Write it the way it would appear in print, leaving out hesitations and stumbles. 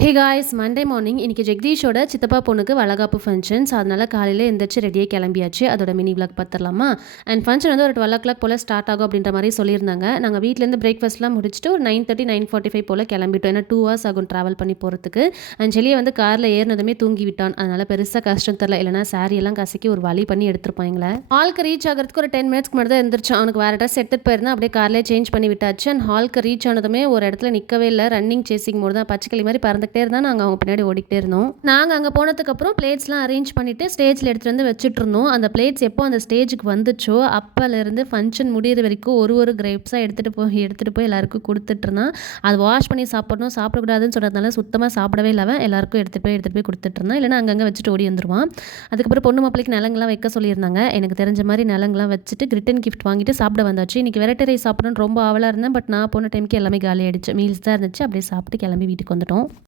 Hey guys Monday morning இன்னைக்கு ஜெகதீஷோட சித்தப்பா பொண்ணுக்கு வளகாப்பு ஃபங்க்ஷன்ஸ். அதனால காலையில் எந்திரிச்சு ரெடியாக கிளம்பியாச்சு. அதோட மினி விளாக் பார்த்துடலாமா? அண்ட் ஃபங்க்ஷன் வந்து ஒரு 12 போல் ஸ்டார்ட் ஆகும் அப்படின்ற மாதிரி சொல்லியிருந்தாங்க. நாங்கள் வீட்டிலேருந்து பிரேக்ஃபாஸ்ட்லாம் முடிச்சுட்டு ஒரு 9:30 9:45 போல் கிளம்பிட்டோம். ஏன்னா 2 hours ஆகும் ட்ராவல் பண்ணி போகிறதுக்கு. அண்ட் செல்லியை வந்து காரில் ஏறினதுமே தூங்கி விட்டான். அதனால் பெருசாக கஷ்டம் தெரில. இல்லைனா சாரி எல்லாம் கசக்கி ஒரு வழி பண்ணி எடுத்துருப்பாங்களே. ஹாலுக்கு ரீச் ஆகிறதுக்கு ஒரு 10 மினிட்ஸ்க்கு முன்னாடி தான் எந்திரிச்சான். அவனுக்கு வேறு ட்ரெஸ் எடுத்துகிட்டு போயிருந்தேன். அப்படியே கார்லேயே சேஞ்ச் பண்ணி விட்டாச்சு. அண்ட் ஹாலுக்கு ரீச் ஆனதுமே ஒரு இடத்துல நிற்கவே இல்லை. ரன்னிங் சேசிங் மோடு தான். பச்சைக்கிளி மாதிரி பறந்துகிட்டே இருந்தால் நாங்கள் அவங்க பின்னாடி ஓடிக்கிட்டே இருந்தோம். நாங்கள் அங்கே போனதுக்கப்புறம் பிளேட்ஸ்லாம் அரேஞ்ச் பண்ணிவிட்டு ஸ்டேஜில் எடுத்துகிட்டு வந்து வச்சுட்டு இருந்தோம். அந்த பிளேட்ஸ் எப்போ அந்த ஸ்டேஜுக்கு வந்துச்சோ அப்போலேருந்து ஃபங்க்ஷன் முடிகிற வரைக்கும் ஒரு கிரேப்ஸாக எடுத்துகிட்டு போய் எல்லாருக்கும் கொடுத்துட்டு இருந்தான். அது வாஷ் பண்ணி சாப்பிடணும், சாப்பிடக்கூடாதுன்னு சொல்கிறதுனால சுத்தமாக சாப்பிடவே இல்லாமல் எல்லாருக்கும் எடுத்துகிட்டு போய் கொடுத்துட்டு இருந்தான். இல்லைனா அங்கங்கே வச்சுட்டு ஓடி வந்துடுவான். அதுக்கப்புறம் பொண்ணு மாப்பிளைக்கு நிலங்கெல்லாம் வைக்க சொல்லியிருந்தாங்க. எனக்கு தெரிஞ்ச மாதிரி நிலங்கெல்லாம் வச்சுட்டு ரிட்டன் கிஃப்ட் வாங்கிட்டு சாப்பிட வந்தாச்சு. இன்றைக்கி வெரைட்டி ரைஸ் சாப்பிடணும்னு ரொம்ப ஆவலாக இருந்தேன். பட் நான் போன டைமுக்கு எல்லாமே காலி ஆகிடுச்சு. மீல்ஸ் தான் இருந்துச்சு. அப்படியே சாப்பிட்டு கிளம்பி வீட்டுக்கு வந்துட்டோம்.